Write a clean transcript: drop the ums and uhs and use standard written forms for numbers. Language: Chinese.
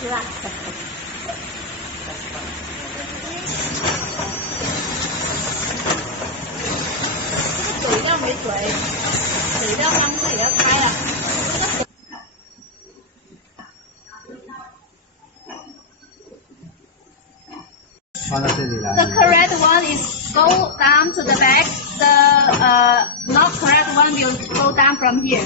十啊。这个水料没水，水料方式也要开了。放到这里来。 The correct one is go down to the back. The not correct one will go down from here.